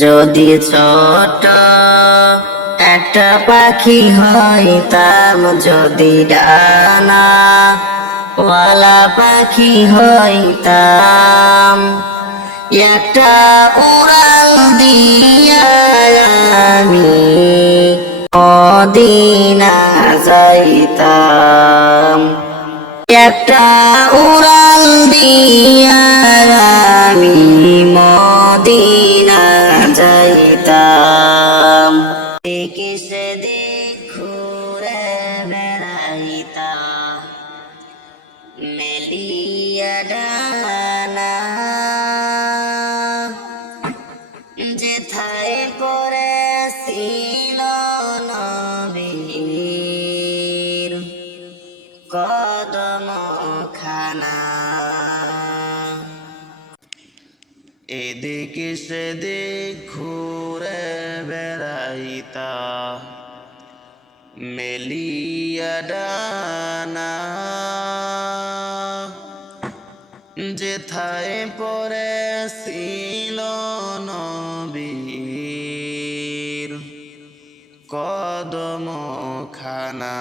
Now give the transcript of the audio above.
যদি ছোট একটা পাখি হইতাম যদি ডানা, ওয়ালা পাখি হইতাম একটা উড়াল দিয়া আমি মদিনা যাইতাম। একটা উড়াল দিয়া মদিনা যাইতাম। কিসে দেখুরে বেড়াইতাম। মেলিয়া ডানা। যেথায় পরে ছিল নবীর কদম খানা এদিকে সেদিক ঘুরে বেড়াইতা। মেলিয়া ডানা যেথায় পরে ছিল নবীর কদম খানা